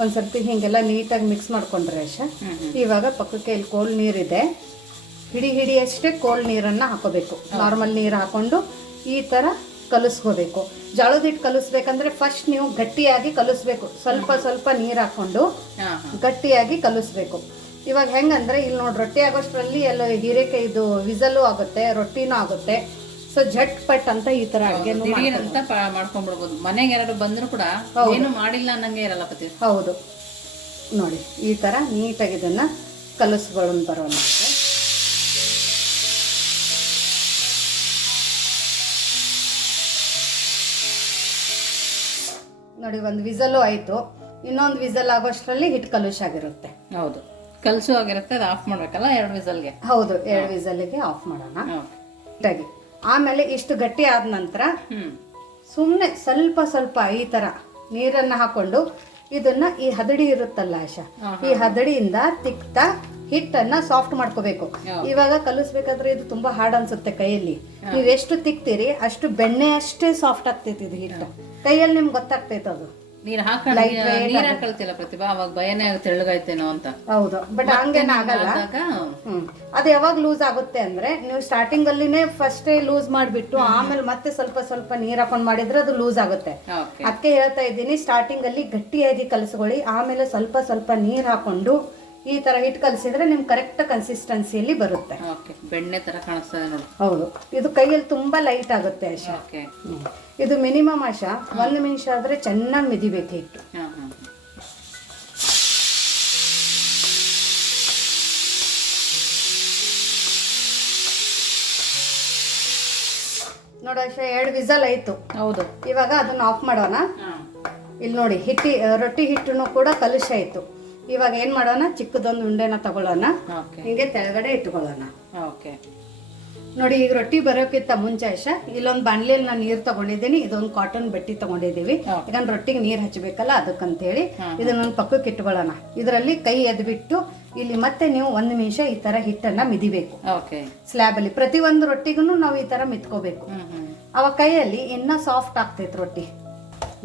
ಒಂದು ಸರ್ತಿ ಹೀಗೆಲ್ಲ ನೀಟಾಗಿ ಮಿಕ್ಸ್ ಮಾಡ್ಕೊಂಡ್ರೆ ಆಶಾ ಇವಾಗ ಪಕ್ಕಕ್ಕೆ ಇಲ್ಲಿ ಕೋಲ್ಡ್ ನೀರಿದೆ, ಹಿಡಿಯಷ್ಟೇ ಕೋಲ್ಡ್ ನೀರನ್ನು ಹಾಕೋಬೇಕು. ನಾರ್ಮಲ್ ನೀರು ಹಾಕ್ಕೊಂಡು ಈ ಥರ ಕಲಿಸ್ಕೋಬೇಕು. ಜೋಳದ ಹಿಟ್ಟು ಕಲಿಸ್ಬೇಕಂದ್ರೆ ಫಸ್ಟ್ ನೀವು ಗಟ್ಟಿಯಾಗಿ ಕಲಿಸ್ಬೇಕು. ಸ್ವಲ್ಪ ಸ್ವಲ್ಪ ನೀರು ಹಾಕ್ಕೊಂಡು ಗಟ್ಟಿಯಾಗಿ ಕಲಿಸ್ಬೇಕು. ಇವಾಗ ಹೆಂಗಂದ್ರೆ ಇಲ್ಲಿ ನೋಡಿ ರೊಟ್ಟಿ ಆಗೋಷ್ಟರಲ್ಲಿ ಎಲ್ಲ ಹೀರೆಕಾಯಿದು ವಿಸಲ್ಲು ಆಗುತ್ತೆ, ರೊಟ್ಟಿನೂ ಆಗುತ್ತೆ. ಸೊ ಝಟ್ ಪಟ್ ಅಂತ ಈ ತರ ಅಡುಗೆ ಅಂತ ಮಾಡ್ಕೊಂಡ್ಬಿಡ್ಬೋದು. ಮನೆಗೆ ಯಾರು ಬಂದ್ರು ಕೂಡ ಏನು ಮಾಡಿಲ್ಲ ಅನ್ನಂಗೆ ಇರಲ್ಲ ಪತಿ. ಹೌದು ನೋಡಿ, ಈ ತರ ನೀಟಾಗಿ ಇದನ್ನ ಕಲಸ್ಕೊಳ್ಳೋಣ ಬರೋಣ. ನೋಡಿ ಒಂದು ವಿಸಲ್ಲು ಆಯ್ತು, ಇನ್ನೊಂದು ವಿಸಲ್ ಆಗೋಷ್ಟರಲ್ಲಿ ಹಿಟ್ಟು ಕಲುಷಾಗಿರುತ್ತೆ. ಹೌದು, ಕಲಸು ಆಗಿರುತ್ತೆ. ಅದು ಆಫ್ ಮಾಡ್ಬೇಕಲ್ಲ 2 ವಿಸಲ್ಗೆ. ಹೌದು, 2 ವಿಸಲ್ಗೆ ಆಫ್ ಮಾಡೋಣ. ನೀಟಾಗಿ ಆಮೇಲೆ ಇಷ್ಟು ಗಟ್ಟಿ ಆದ ನಂತರ ಸುಮ್ಮನೆ ಸ್ವಲ್ಪ ಸ್ವಲ್ಪ ಈ ತರ ನೀರನ್ನ ಹಾಕೊಂಡು ಇದನ್ನ ಈ ಹದಡಿ ಇರುತ್ತಲ್ಲ ಆಶಾ, ಈ ಹದಡಿಯಿಂದ ತಿಕ್ತಾ ಹಿಟ್ಟನ್ನ ಸಾಫ್ಟ್ ಮಾಡ್ಕೋಬೇಕು. ಇವಾಗ ಕಲಿಸ್ಬೇಕಾದ್ರೆ ಇದು ತುಂಬಾ ಹಾರ್ಡ್ ಅನ್ಸುತ್ತೆ ಕೈಯಲ್ಲಿ. ನೀವು ಎಷ್ಟು ತಿಕ್ತೀರಿ ಅಷ್ಟು ಬೆಣ್ಣೆ ಅಷ್ಟೇ ಸಾಫ್ಟ್ ಆಗ್ತೈತಿ ಇದು ಹಿಟ್ಟು. ಕೈಯಲ್ಲಿ ನಿಮ್ಗೆ ಗೊತ್ತಾಗ್ತೈತೆ ಅದು. ನೀರ್ ಹಾಕಳ್ತಿಲ್ಲ ಪ್ರತಿಭಾ, ಅವಾಗ ಭಯನೇ ತೆಳ್ಳಗೈತೇನೋ ಅಂತ. ಹೌದು, ಬಟ್ ಹಂಗೇನ ಆಗಲ್ಲ. ಅದು ಯಾವಾಗ ಲೂಸ್ ಆಗುತ್ತೆ ಅಂದ್ರೆ ನೀವು ಸ್ಟಾರ್ಟಿಂಗ್ ಅಲ್ಲಿನೇ ಫಸ್ಟೇ ಲೂಸ್ ಮಾಡ್ಬಿಟ್ಟು ಆಮೇಲೆ ಮತ್ತೆ ಸ್ವಲ್ಪ ಸ್ವಲ್ಪ ನೀರ್ ಹಾಕೊಂಡ್ ಮಾಡಿದ್ರೆ ಅದು ಲೂಸ್ ಆಗುತ್ತೆ. ಅದಕ್ಕೆ ಹೇಳ್ತಾ ಇದ್ದೀನಿ, ಸ್ಟಾರ್ಟಿಂಗ್ ಅಲ್ಲಿ ಗಟ್ಟಿಯಾಗಿ ಕಲಸ್ಕೊಳ್ಳಿ, ಆಮೇಲೆ ಸ್ವಲ್ಪ ಸ್ವಲ್ಪ ನೀರ್ ಹಾಕೊಂಡು ಈ ತರ ಹಿಟ್ಟು ಕಲಸಿದ್ರೆ ನಿಮ್ ಕರೆಕ್ಟ್ ಕನ್ಸಿಸ್ಟೆನ್ಸಿಯಲ್ಲಿ ಬರುತ್ತೆ. ಬೆಣ್ಣೆ ತರ ಕಾಣಿಸ್ತದೆ ನೋಡಿ. ಹೌದು, ಇದು ಕೈಯಲ್ಲಿ ತುಂಬಾ ಲೈಟ್ ಆಗುತ್ತೆ ಆಶಾ. ಇದು ಮಿನಿಮಮ್ ಆಶಾ 1 ನಿಮಿಷ ಆದ್ರೆ ಚೆನ್ನಾಗಿ ಮಿದಿಬೇಕು ಹಿಟ್ಟು. ನೋಡಿ ಆಶಾ 2 ವಿಸಲ್ ಆಯ್ತು. ಹೌದು, ಇವಾಗ ಅದನ್ನ ಆಫ್ ಮಾಡೋಣ. ಇಲ್ಲಿ ನೋಡಿ ರೊಟ್ಟಿ ಹಿಟ್ಟನ್ನು ಕೂಡ ಕಲುಷ ಆಯ್ತು. ಇವಾಗ ಏನ್ ಮಾಡೋಣ, ಚಿಕ್ಕದೊಂದು ಉಂಡೆನ ತಗೊಳ್ಳೋಣ, ಹಿಂಗೆ ತೆಳಗಡೆ ಇಟ್ಕೊಳ್ಳೋಣ. ನೋಡಿ, ಈಗ ರೊಟ್ಟಿ ಬರೋಕ್ಕಿಂತ ಮುಂಚೆ ಆಶಾ ಇಲ್ಲೊಂದು ಬಾಣ್ಲಿಯಲ್ಲಿ ನಾನು ನೀರು ತಗೊಂಡಿದ್ದೀನಿ. ಇದೊಂದು ಕಾಟನ್ ಬಟ್ಟೆ ತಗೊಂಡಿದ್ದೀವಿ, ಯಾಕಂದ್ರೆ ರೊಟ್ಟಿಗೆ ನೀರು ಹಚ್ಚಬೇಕಲ್ಲ ಅದಕ್ಕಂತ ಹೇಳಿ ಇದನ್ನೊಂದು ಪಕ್ಕಕ್ಕೆ ಇಟ್ಕೊಳ್ಳೋಣ. ಇದರಲ್ಲಿ ಕೈ ಎದ್ಬಿಟ್ಟು ಇಲ್ಲಿ ಮತ್ತೆ ನೀವು 1 ನಿಮಿಷ ಈ ತರ ಹಿಟ್ಟನ್ನ ಮಿದಿಬೇಕು ಸ್ಲ್ಯಾಬ್ ಅಲ್ಲಿ. ಪ್ರತಿ ಒಂದು ರೊಟ್ಟಿಗೂ ನಾವು ಈ ತರ ಮಿತ್ಕೋಬೇಕು. ಅವಾಗ ಕೈಯಲ್ಲಿ ಇನ್ನ ಸಾಫ್ಟ್ ಆಗ್ತೈತೆ ರೊಟ್ಟಿ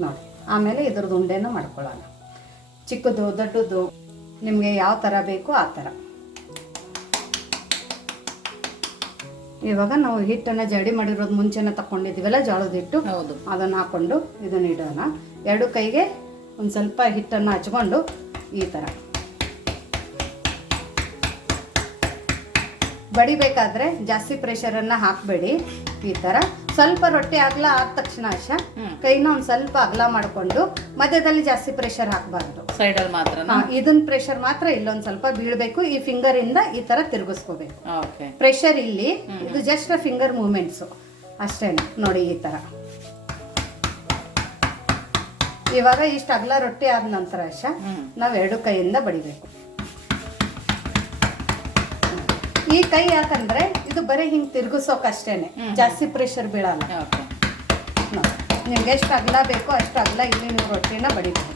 ನೋಡಿ. ಆಮೇಲೆ ಇದ್ರದ್ದು ಉಂಡೆನ ಮಾಡ್ಕೊಳ್ಳೋಣ, ಚಿಕ್ಕದು ದೊಡ್ಡದು ನಿಮಗೆ ಯಾವ ಥರ ಬೇಕೋ ಆ ಥರ. ಇವಾಗ ನಾವು ಹಿಟ್ಟನ್ನು ಜಡಿ ಮಾಡಿರೋದು ಮುಂಚೆನ ತಗೊಂಡಿದ್ದೀವಲ್ಲ ಜೋಳದ ಹಿಟ್ಟು, ಅದನ್ನು ಹಾಕೊಂಡು ಇದನ್ನು ಇಡೋಣ. 2 ಕೈಗೆ ಒಂದು ಸ್ವಲ್ಪ ಹಿಟ್ಟನ್ನು ಹಚ್ಕೊಂಡು ಈ ಥರ ಬಡಿಬೇಕಾದ್ರೆ ಜಾಸ್ತಿ ಪ್ರೆಷರನ್ನು ಹಾಕಬೇಡಿ. ಈ ಥರ ಸ್ವಲ್ಪ ರೊಟ್ಟಿ ಅಗಲ ಆದ ತಕ್ಷಣ ಆಶಾ ಕೈನ ಒಂದು ಸ್ವಲ್ಪ ಅಗಲ ಮಾಡಿಕೊಂಡು ಮಧ್ಯದಲ್ಲಿ ಜಾಸ್ತಿ ಪ್ರೆಷರ್ ಹಾಕಬಾರ್ದು, ಸೈಡಲ್ಲಿ ಮಾತ್ರ. ಇದನ್ನ ಪ್ರೆಷರ್ ಮಾತ್ರ ಇಲ್ಲೊಂದು ಸ್ವಲ್ಪ ಬೀಳ್ಬೇಕು. ಈ ಫಿಂಗರ್ ಇಂದ ಈ ತರ ತಿರುಗಿಸ್ಕೋಬೇಕು. ಪ್ರೆಷರ್ ಇಲ್ಲಿ, ಇದು ಜಸ್ಟ್ ಫಿಂಗರ್ ಮೂವ್ಮೆಂಟ್ಸ್ ಅಷ್ಟೇನೆ ನೋಡಿ. ಈ ತರ ಇವಾಗ ಇಷ್ಟು ಅಗಲ ರೊಟ್ಟಿ ಆದ ನಂತರ ಆಶಾ ನಾವು 2 ಕೈಯಿಂದ ಬಡಿಬೇಕು. ಈ ಕೈ ಯಾಕಂದ್ರೆ ಇದು ಬರೀ ಹಿಂಗ್ ತಿರುಗಿಸೋಕೆ ಅಷ್ಟೇನೆ, ಜಾಸ್ತಿ ಪ್ರೆಷರ್ ಬೀಳಲ್ಲ. ನಿಮ್ಗೆ ಎಷ್ಟು ಅಗಲ ಬೇಕೋ ಅಷ್ಟು ಅಗಲ ಇಲ್ಲಿ ನೀವು ರೊಟ್ಟಿನ ಬಡಿಬೇಕು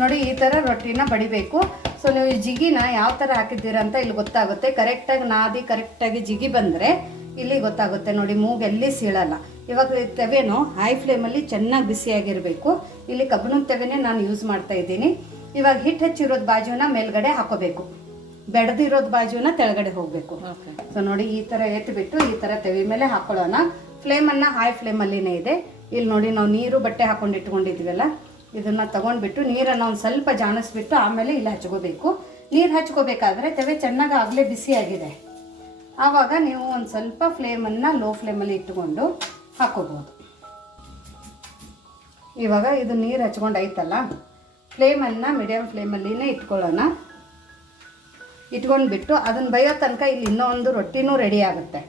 ನೋಡಿ. ಈ ತರ ರೊಟ್ಟಿನ ಬಡಿಬೇಕು. ಸೊ ನೀವು ಈ ಜಿಗಿನ ಯಾವ ತರ ಹಾಕಿದ್ದೀರಾ ಅಂತ ಇಲ್ಲಿ ಗೊತ್ತಾಗುತ್ತೆ. ಕರೆಕ್ಟಾಗಿ ನಾದಿ ಕರೆಕ್ಟಾಗಿ ಜಿಗಿ ಬಂದ್ರೆ ಇಲ್ಲಿ ಗೊತ್ತಾಗುತ್ತೆ ನೋಡಿ, ಮೂಗೆಲ್ಲಿ ಸೀಳಲ್ಲ. ಇವಾಗ ತೆವೆನೂ ಹೈ ಫ್ಲೇಮಲ್ಲಿ ಚೆನ್ನಾಗಿ ಬಿಸಿಯಾಗಿರಬೇಕು. ಇಲ್ಲಿ ಕಬ್ಬಿಣದ ತೆವೆನೇ ನಾನು ಯೂಸ್ ಮಾಡ್ತಾ ಇದ್ದೀನಿ. ಇವಾಗ ಹಿಟ್ಟು ಹಚ್ಚಿರೋದು ಬಾಜುನ ಮೇಲ್ಗಡೆ ಹಾಕೋಬೇಕು, ಬೆಳೆದಿರೋದು ಬಾಜುನ ತೆಳಗಡೆ ಹೋಗ್ಬೇಕು. ಸೊ ನೋಡಿ, ಈ ತರ ಎತ್ಬಿಟ್ಟು ಈ ತರ ತೆವಿ ಮೇಲೆ ಹಾಕೊಳ್ಳೋಣ. ಫ್ಲೇಮನ್ನು ಹೈ ಫ್ಲೇಮಲ್ಲಿನೇ ಇದೆ. ಇಲ್ಲಿ ನೋಡಿ, ನಾವು ನೀರು ಬಟ್ಟೆ ಹಾಕೊಂಡು ಇಟ್ಕೊಂಡಿದ್ವಲ್ಲ, ಇದನ್ನ ತಗೊಂಡ್ಬಿಟ್ಟು ನೀರನ್ನು ಒಂದು ಸ್ವಲ್ಪ ಜಾಣಿಸ್ಬಿಟ್ಟು ಆಮೇಲೆ ಇಲ್ಲಿ ಹಚ್ಕೋಬೇಕು. ನೀರು ಹಚ್ಕೋಬೇಕಾದ್ರೆ ತೆವೆ ಚೆನ್ನಾಗಿ ಆಗಲೇ ಬಿಸಿಯಾಗಿದೆ. ಆವಾಗ ನೀವು ಒಂದು ಸ್ವಲ್ಪ ಫ್ಲೇಮನ್ನು ಲೋ ಫ್ಲೇಮಲ್ಲಿ ಇಟ್ಕೊಂಡು ಹಾಕೋಬಹುದು. ಇವಾಗ ಇದು ನೀರು ಹಚ್ಕೊಂಡು ಐತಲ್ಲ, ಫ್ಲೇಮನ್ನು ಮೀಡಿಯಮ್ ಫ್ಲೇಮಲ್ಲಿನೇ ಇಟ್ಕೊಳ್ಳೋಣ. ಇಟ್ಕೊಂಡ್ಬಿಟ್ಟು ಅದನ್ನು ಬೈಯೋ ತನಕ ಇಲ್ಲಿ ಇನ್ನೊಂದು ರೊಟ್ಟಿನೂ ರೆಡಿ ಆಗುತ್ತೆ.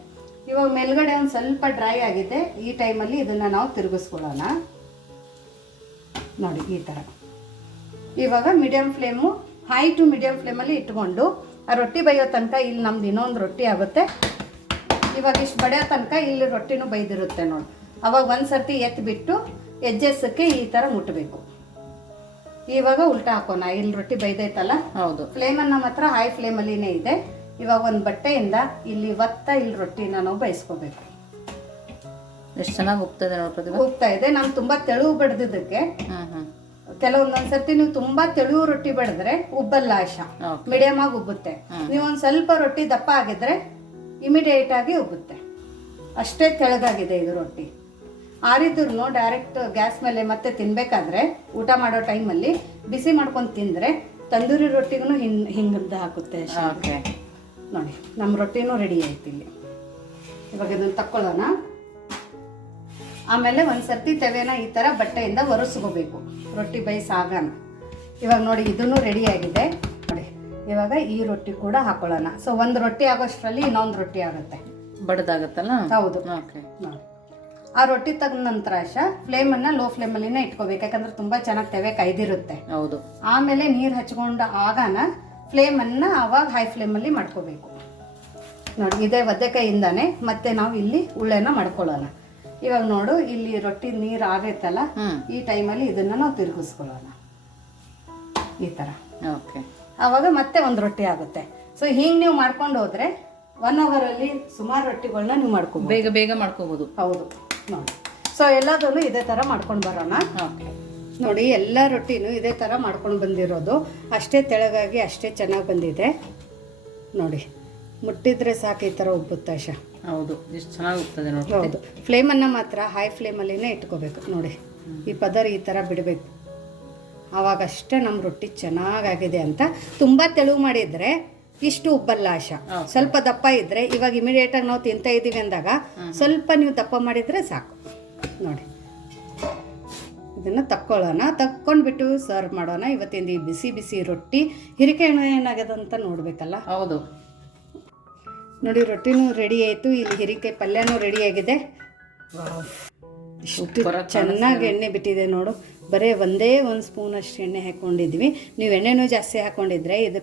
ಇವಾಗ ಮೇಲ್ಗಡೆ ಒಂದು ಸ್ವಲ್ಪ ಡ್ರೈ ಆಗಿದೆ. ಈ ಟೈಮಲ್ಲಿ ಇದನ್ನು ನಾವು ತಿರುಗಿಸ್ಕೊಳ್ಳೋಣ ನೋಡಿ ಈ ಥರ. ಇವಾಗ medium flame, high to medium ಫ್ಲೇಮಲ್ಲಿ ಇಟ್ಕೊಂಡು ಆ ರೊಟ್ಟಿ ಬೈಯೋ ತನಕ ಇಲ್ಲಿ ನಮ್ದು ಇನ್ನೊಂದು ರೊಟ್ಟಿ ಆಗುತ್ತೆ. ಇವಾಗ ಇಷ್ಟು ಬಡಿಯೋ ತನಕ ಇಲ್ಲಿ ರೊಟ್ಟಿನೂ ಬೈದಿರುತ್ತೆ ನೋಡಿ. ಅವಾಗ ಒಂದು ಸರ್ತಿ ಎತ್ಬಿಟ್ಟು ಎಜ್ಜೆಸಕ್ಕೆ ಈ ಥರ ಮುಟ್ಟಬೇಕು. ಇವಾಗ ಉಲ್ಟಾ ಹಾಕೋಣ. ಇಲ್ಲಿ ರೊಟ್ಟಿ ಬೈದೈತಲ್ಲ, ಹೌದು, ಫ್ಲೇಮನ್ನು ಮಾತ್ರ ಹೈ ಫ್ಲೇಮಲ್ಲಿನೇ ಇದೆ. ಇವಾಗ ಒಂದು ಬಟ್ಟೆಯಿಂದ ಇಲ್ಲಿ ಇಲ್ಲಿ ರೊಟ್ಟಿನ ನಾವು ಬೈಸ್ಕೋಬೇಕು. ಎಷ್ಟು ಚೆನ್ನಾಗಿ ಉಪ್ತದೆ ನೋಡಿ, ಉಪ್ತಾ ಇದೆ. ನಾನು ತುಂಬಾ ತೆಳುವು ಬಡ್ದಿದ್ದಕ್ಕೆ ಕೆಲವೊಂದೊಂದ್ಸರ್ತಿ ನೀವು ತುಂಬಾ ತೆಳುವು ರೊಟ್ಟಿ ಬಡಿದ್ರೆ ಉಬ್ಬಲ್ಲ ಆಶಾ, ಮೀಡಿಯಮ್ ಆಗಿ ಉಬ್ಬುತ್ತೆ. ನೀವು ಒಂದು ಸ್ವಲ್ಪ ರೊಟ್ಟಿ ದಪ್ಪ ಆಗಿದ್ರೆ ಇಮಿಡಿಯೇಟ್ ಆಗಿ ಉಬ್ಬುತ್ತೆ. ಅಷ್ಟೇ ತೆಳಗಾಗಿದೆ ಇದು ರೊಟ್ಟಿ. ಆರಿದ್ರು ಡೈರೆಕ್ಟ್ ಗ್ಯಾಸ್ ಮೇಲೆ ಮತ್ತೆ ತಿನ್ಬೇಕಾದ್ರೆ ಊಟ ಮಾಡೋ ಟೈಮಲ್ಲಿ ಬಿಸಿ ಮಾಡ್ಕೊಂಡು ತಿಂದರೆ ತಂದೂರಿ ರೊಟ್ಟಿಗೂ ಹಿಂಗಂತ ಹಾಕುತ್ತೆ ಆಶಾ. ಓಕೆ. ನೋಡಿ ನಮ್ಮ ರೊಟ್ಟಿನೂ ರೆಡಿ ಆಯ್ತು ಇಲ್ಲಿ. ಇವಾಗ ಇದನ್ನು ತಕ್ಕೊಳ್ಳೋಣ. ಆಮೇಲೆ ಒಂದು ಸರ್ತಿ ತವೆನ ಈ ಥರ ಬಟ್ಟೆಯಿಂದ ಒರೆಸ್ಕೋಬೇಕು ರೊಟ್ಟಿ ಬೇಯಿಸಾಗಣ. ಇವಾಗ ನೋಡಿ ಇದನ್ನು ರೆಡಿ ಆಗಿದೆ ನೋಡಿ. ಇವಾಗ ಈ ರೊಟ್ಟಿ ಕೂಡ ಹಾಕೊಳ್ಳೋಣ. ಸೊ ಒಂದು ರೊಟ್ಟಿ ಆಗೋಷ್ಟರಲ್ಲಿ ಇನ್ನೊಂದು ರೊಟ್ಟಿ ಆಗುತ್ತೆ. ಬಡದಾಗತ್ತಲ್ಲ. ಹೌದು. ಓಕೆ. ನೋಡಿ ಆ ರೊಟ್ಟಿ ತೆಗೆದ ನಂತರ ಆಶಾ ಫ್ಲೇಮನ್ನು ಲೋ ಫ್ಲೇಮಲ್ಲಿನೇ ಇಟ್ಕೋಬೇಕು, ಯಾಕಂದ್ರೆ ತುಂಬ ಚೆನ್ನಾಗಿ ತವೆ ಕೈದಿರುತ್ತೆ. ಹೌದು. ಆಮೇಲೆ ನೀರು ಹಚ್ಕೊಂಡು ಆಗಾನ ಫ್ಲೇಮನ್ನು ಆವಾಗ ಹೈ ಫ್ಲೇಮಲ್ಲಿ ಮಾಡ್ಕೋಬೇಕು. ನೋಡಿ ಇದೇ ಒದ್ದೆಕಾಯಿಂದಾನೆ ಮತ್ತೆ ನಾವು ಇಲ್ಲಿ ಉಳ್ಳೆನ ಮಾಡ್ಕೊಳ್ಳೋಣ. ಇವಾಗ ನೋಡು ಇಲ್ಲಿ ರೊಟ್ಟಿ ನೀರು ಆಗೈತಲ್ಲ, ಈ ಟೈಮಲ್ಲಿ ಇದನ್ನು ನಾವು ತಿರುಗಿಸ್ಕೊಳ್ಳೋಣ ಈ ಥರ. ಓಕೆ. ಆವಾಗ ಮತ್ತೆ ಒಂದು ರೊಟ್ಟಿ ಆಗುತ್ತೆ. ಸೊ ಹಿಂಗೆ ನೀವು ಮಾಡ್ಕೊಂಡು ಹೋದರೆ 1 ಅವರಲ್ಲಿ ಸುಮಾರು ರೊಟ್ಟಿಗಳನ್ನ ನೀವು ಮಾಡ್ಕೊಬೋದು, ಬೇಗ ಬೇಗ ಮಾಡ್ಕೋಬೋದು. ಹೌದು ನೋಡಿ. ಸೊ ಎಲ್ಲದನ್ನು ಇದೇ ಥರ ಮಾಡ್ಕೊಂಡು ಬರೋಣ. ಓಕೆ. ನೋಡಿ ಎಲ್ಲ ರೊಟ್ಟಿನೂ ಇದೇ ಥರ ಮಾಡ್ಕೊಂಡು ಬಂದಿರೋದು, ಅಷ್ಟೇ ತೆಳಗಾಗಿ ಅಷ್ಟೇ ಚೆನ್ನಾಗಿ ಬಂದಿದೆ ನೋಡಿ. ಮುಟ್ಟಿದ್ರೆ ಸಾಕು ಈ ಥರ ಉಬ್ಬುತ್ತೆ ಆಶಾ. ಹೌದು, ಎಷ್ಟು ಚೆನ್ನಾಗಿ ಹೋಗ್ತದೆ ನೋಡಿ. ಹೌದು. ಫ್ಲೇಮನ್ನು ಮಾತ್ರ ಹೈ ಫ್ಲೇಮಲ್ಲಿನೇ ಇಟ್ಕೋಬೇಕು ನೋಡಿ. ಈ ಪದರ ಈ ಥರ ಬಿಡಬೇಕು, ಆವಾಗಷ್ಟೇ ನಮ್ಮ ರೊಟ್ಟಿ ಚೆನ್ನಾಗಾಗಿದೆ ಅಂತ. ತುಂಬ ತೆಳು ಮಾಡಿದರೆ ಇಷ್ಟು ಉಬ್ಬಲ್ಲ ಆಶಾ. ಸ್ವಲ್ಪ ದಪ್ಪ ಇದ್ದರೆ, ಇವಾಗ ಇಮಿಡಿಯೇಟಾಗಿ ನಾವು ತಿಂತಾ ಇದ್ದೀವಿ ಅಂದಾಗ ಸ್ವಲ್ಪ ನೀವು ದಪ್ಪ ಮಾಡಿದರೆ ಸಾಕು ನೋಡಿ. ಇದನ್ನು ತಕ್ಕೊಳ್ಳೋಣ, ತಕ್ಕೊಂಡ್ಬಿಟ್ಟು ಸರ್ವ್ ಮಾಡೋಣ. ಇವತ್ತಿಂದ ಈ ಬಿಸಿ ಬಿಸಿ ರೊಟ್ಟಿ ಹಿರಿಕೆ ಏನಾಗಿದೆ ಅಂತ ನೋಡಬೇಕಲ್ಲ. ಹೌದು ನೋಡಿ ರೊಟ್ಟಿನೂ ರೆಡಿ ಆಯಿತು, ಇಲ್ಲಿ ಹಿರಿಕಾಯಿ ಪಲ್ಯನೂ ರೆಡಿ ಆಗಿದೆ. ಇಷ್ಟು ಚೆನ್ನಾಗಿ ಎಣ್ಣೆ ಬಿಟ್ಟಿದೆ ನೋಡು. ಬರೀ ಒಂದೇ 1 ಸ್ಪೂನ್ ಅಷ್ಟು ಎಣ್ಣೆ ಹಾಕ್ಕೊಂಡಿದ್ವಿ. ನೀವು ಎಣ್ಣೆನೂ ಜಾಸ್ತಿ ಹಾಕ್ಕೊಂಡಿದ್ರೆ ಇದು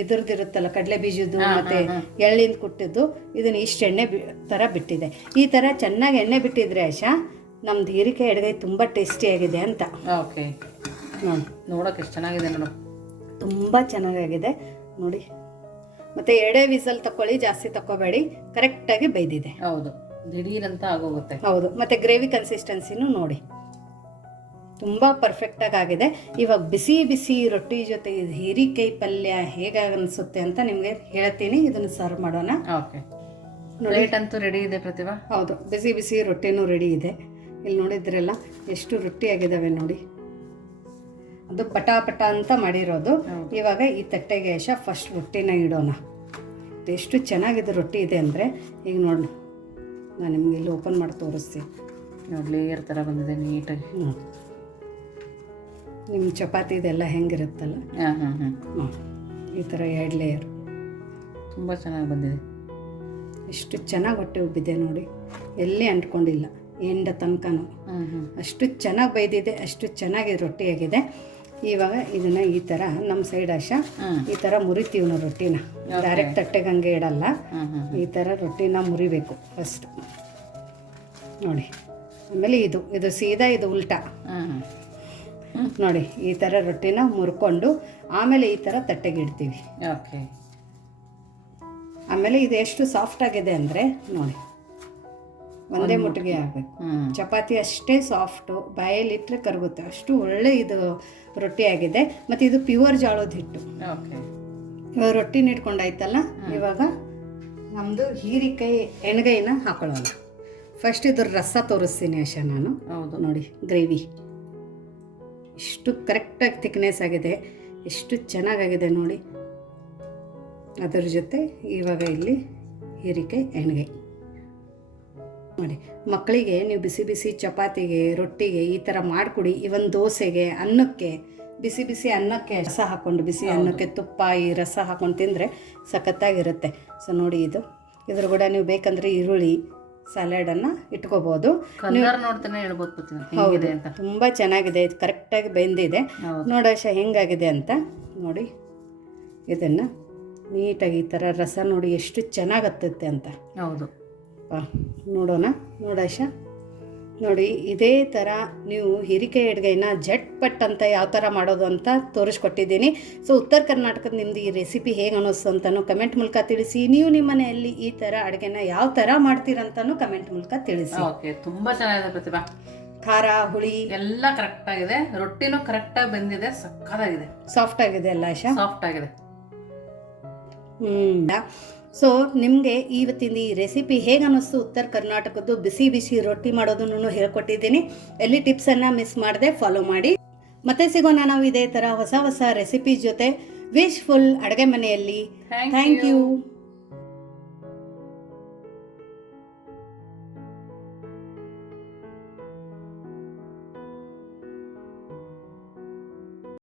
ಇದ್ರದ್ದಿರುತ್ತಲ್ಲ ಕಡಲೆ ಬೀಜದ್ದು ಮತ್ತು ಎಳ್ಳಿಂದ ಕುಟ್ಟಿದ್ದು, ಇದನ್ನು ಇಷ್ಟು ಎಣ್ಣೆ ಥರ ಬಿಟ್ಟಿದೆ. ಈ ಥರ ಚೆನ್ನಾಗಿ ಎಣ್ಣೆ ಬಿಟ್ಟಿದ್ರೆ ಆಶಾ ನಮ್ದು ಹೀರಿಕಾಯಿ ಅಡುಗೆ ತುಂಬ ಟೇಸ್ಟಿಯಾಗಿದೆ ಅಂತ. ಓಕೆ. ನೋಡಿ ನೋಡೋಕೆ ಎಷ್ಟು ಚೆನ್ನಾಗಿದೆ ನೋಡು, ತುಂಬ ಚೆನ್ನಾಗಾಗಿದೆ ನೋಡಿ. ಮತ್ತು 2 ವಿಸಲ್ ತಗೊಳ್ಳಿ, ಜಾಸ್ತಿ ತಗೋಬೇಡಿ, ಕರೆಕ್ಟಾಗಿ ಬೇಯ್ದಿದೆ. ಹೌದು, ದಿಢೀರಂತ ಆಗೋಗುತ್ತೆ. ಹೌದು. ಮತ್ತು ಗ್ರೇವಿ ಕನ್ಸಿಸ್ಟೆನ್ಸಿನೂ ನೋಡಿ ತುಂಬ ಪರ್ಫೆಕ್ಟಾಗಿ ಆಗಿದೆ. ಇವಾಗ ಬಿಸಿ ಬಿಸಿ ರೊಟ್ಟಿ ಜೊತೆ ಇದು ಹೀರಿಕಾಯಿ ಪಲ್ಯ ಹೇಗೆ ಅನಿಸುತ್ತೆ ಅಂತ ನಿಮಗೆ ಹೇಳ್ತೀನಿ. ಇದನ್ನು ಸರ್ವ್ ಮಾಡೋಣ. ಓಕೆ. ಪ್ಲೇಟ್ ಅಂತೂ ರೆಡಿ ಇದೆ ಪ್ರತಿಭಾ. ಹೌದು, ಬಿಸಿ ಬಿಸಿ ರೊಟ್ಟಿನೂ ರೆಡಿ ಇದೆ. ಇಲ್ಲಿ ನೋಡಿದ್ರಲ್ಲ ಎಷ್ಟು ರೊಟ್ಟಿ ಆಗಿದ್ದಾವೆ ನೋಡಿ. ಅದು ಪಟ ಪಟ ಅಂತ ಮಾಡಿರೋದು. ಇವಾಗ ಈ ತಟ್ಟೆಗೆ ಆಶಾ ಫಸ್ಟ್ ರೊಟ್ಟಿನ ಇಡೋಣ. ಎಷ್ಟು ಚೆನ್ನಾಗಿದೆ ರೊಟ್ಟಿ ಇದೆ ಅಂದರೆ, ಈಗ ನೋಡಿ ನಾನು ನಿಮಗೆ ಇಲ್ಲಿ ಓಪನ್ ಮಾಡಿ ತೋರಿಸ್ತೀನಿ ನೋಡಿ. ಲೇಯರ್ ಥರ ಬಂದಿದೆ ನೀಟಾಗಿ. ನಿಮ್ಮ ಚಪಾತಿ ಇದೆಲ್ಲ ಹೆಂಗಿರುತ್ತಲ್ಲ, ಈ ಥರ 2 ಲೇಯರ್ ತುಂಬ ಚೆನ್ನಾಗಿ ಬಂದಿದೆ. ಎಷ್ಟು ಚೆನ್ನಾಗಿ ಹೊಟ್ಟೆ ಉಬ್ಬಿದೆ ನೋಡಿ, ಎಲ್ಲಿ ಅಂಟ್ಕೊಂಡಿಲ್ಲ ಎಂಡ ತನಕನೂ. ಅಷ್ಟು ಚೆನ್ನಾಗಿ ಬೈದಿದೆ, ಅಷ್ಟು ಚೆನ್ನಾಗಿ ರೊಟ್ಟಿಯಾಗಿದೆ. ಇವಾಗ ಇದನ್ನು ಈ ಥರ ನಮ್ಮ ಸೈಡ್ ಆಶಾ ಈ ಥರ ಮುರಿತೀವಿ ನಾವು ರೊಟ್ಟಿನ. ಡೈರೆಕ್ಟ್ ತಟ್ಟೆಗೆ ಹಂಗೆ ಇಡಲ್ಲ, ಈ ಥರ ರೊಟ್ಟಿನ ಮುರಿಬೇಕು ಫಸ್ಟ್ ನೋಡಿ. ಆಮೇಲೆ ಇದು ಸೀದಾ ಇದು ಉಲ್ಟಾ ನೋಡಿ. ಈ ಥರ ರೊಟ್ಟಿನ ಮುರ್ಕೊಂಡು ಆಮೇಲೆ ಈ ಥರ ತಟ್ಟೆಗೆ ಇಡ್ತೀವಿ. ಓಕೆ. ಆಮೇಲೆ ಇದು ಎಷ್ಟು ಸಾಫ್ಟ್ ಆಗಿದೆ ಅಂದರೆ ನೋಡಿ, ಒಂದೇ ಮುಟ್ಟಿಗೆ ಆಗಬೇಕು. ಚಪಾತಿ ಅಷ್ಟೇ ಸಾಫ್ಟು, ಬಾಯಲ್ಲಿ ಇಟ್ಟರೆ ಕರಗುತ್ತೆ, ಅಷ್ಟು ಒಳ್ಳೆ ಇದು ರೊಟ್ಟಿ ಆಗಿದೆ. ಮತ್ತು ಇದು ಪ್ಯೂರ್ ಜೋಳದ ಹಿಟ್ಟು. ಓಕೆ. ಇವಾಗ ರೊಟ್ಟಿ ಇಟ್ಕೊಂಡಾಯ್ತಲ್ಲ, ಇವಾಗ ನಮ್ಮದು ಹೀರಿಕಾಯಿ ಎಣ್ಗಾಯಿನ ಹಾಕೊಳ್ಳೋಣ. ಫಸ್ಟ್ ಇದ್ರ ರಸ ತೋರಿಸ್ತೀನಿ ಆಶಾ ನಾನು. ಹೌದು ನೋಡಿ ಗ್ರೇವಿ ಎಷ್ಟು ಕರೆಕ್ಟಾಗಿ ಥಿಕ್ನೆಸ್ ಆಗಿದೆ, ಎಷ್ಟು ಚೆನ್ನಾಗಾಗಿದೆ ನೋಡಿ. ಅದರ ಜೊತೆ ಇವಾಗ ಇಲ್ಲಿ ಹೀರಿಕಾಯಿ ಎಣ್ಗಾಯಿ ನೋಡಿ. ಮಕ್ಕಳಿಗೆ ನೀವು ಬಿಸಿ ಬಿಸಿ ಚಪಾತಿಗೆ ರೊಟ್ಟಿಗೆ ಈ ಥರ ಮಾಡಿಕೊಡಿ. ಇವನ್ ದೋಸೆಗೆ, ಅನ್ನಕ್ಕೆ, ಬಿಸಿ ಬಿಸಿ ಅನ್ನಕ್ಕೆ ರಸ ಹಾಕ್ಕೊಂಡು, ಬಿಸಿ ಅನ್ನಕ್ಕೆ ತುಪ್ಪ ಈ ರಸ ಹಾಕ್ಕೊಂಡು ತಿಂದರೆ ಸಖತ್ತಾಗಿರುತ್ತೆ. ಸೊ ನೋಡಿ ಇದ್ರ ಕೂಡ ನೀವು ಬೇಕಂದರೆ ಈರುಳ್ಳಿ ಸಲಾಡನ್ನು ಇಟ್ಕೋಬೋದು. ನೋಡ್ತಾನೆ ಹೇಳ್ಬೋದು. ಹೌದು, ತುಂಬ ಚೆನ್ನಾಗಿದೆ, ಇದು ಕರೆಕ್ಟಾಗಿ ಬೆಂದಿದೆ. ನೋಡಾಶ ಹೆಂಗಾಗಿದೆ ಅಂತ ನೋಡಿ. ಇದನ್ನು ನೀಟಾಗಿ ಈ ಥರ ರಸ ನೋಡಿ ಎಷ್ಟು ಚೆನ್ನಾಗತ್ತೈತೆ ಅಂತ. ಹೌದು, ನೋಡೋಣ. ನೋಡಾಶ ನೋಡಿ, ಇದೇ ಥರ ನೀವು ಹೀರಿಕಾಯಿ ಅಡುಗೆನ ಜಟ್ಪಟ್ ಅಂತ ಯಾವ ಥರ ಮಾಡೋದು ಅಂತ ತೋರಿಸ್ಕೊಟ್ಟಿದ್ದೀನಿ. ಸೊ ಉತ್ತರ ಕರ್ನಾಟಕದ ನಿಮ್ಮದು ಈ ರೆಸಿಪಿ ಹೇಗೆ ಅನ್ನಿಸ್ತು ಅಂತಲೂ ಕಮೆಂಟ್ ಮೂಲಕ ತಿಳಿಸಿ. ನೀವು ನಿಮ್ಮ ಮನೆಯಲ್ಲಿ ಈ ಥರ ಅಡುಗೆನ ಯಾವ ಥರ ಮಾಡ್ತೀರಂತನೂ ಕಮೆಂಟ್ ಮೂಲಕ ತಿಳಿಸಿ. ಓಕೆ, ತುಂಬ ಚೆನ್ನಾಗಿದೆ ಪ್ರತಿಭಾ. ಖಾರ ಹುಳಿ ಎಲ್ಲ ಕರೆಕ್ಟಾಗಿದೆ, ರೊಟ್ಟಿನೂ ಕರೆಕ್ಟಾಗಿ ಬೆಂದಿದೆ, ಸಕ್ಕತ್ತಾಗಿದೆ, ಸಾಫ್ಟ್ ಆಗಿದೆ ಅಲ್ಲ ಆಶಾ? ಸಾಫ್ಟ್ ಆಗಿದೆ. ಸೊ ನಿಮಗೆ ಇವತ್ತಿನ ಈ ರೆಸಿಪಿ ಹೇಗೆ ಅನ್ನಿಸ್ತು, ಉತ್ತರ ಕರ್ನಾಟಕದ್ದು ಬಿಸಿ ಬಿಸಿ ರೊಟ್ಟಿ ಮಾಡೋದನ್ನು ಹೇಳ್ಕೊಟ್ಟಿದ್ದೀನಿ. ಎಲ್ಲಿ ಟಿಪ್ಸನ್ನು ಮಿಸ್ ಮಾಡದೆ ಫಾಲೋ ಮಾಡಿ. ಮತ್ತೆ ಸಿಗೋಣ ನಾವು ಇದೇ ಥರ ಹೊಸ ಹೊಸ ರೆಸಿಪಿ ಜೊತೆ. ವಿಶ್ಫುಲ್ ಅಡುಗೆ ಮನೆಯಲ್ಲಿ. Thank you.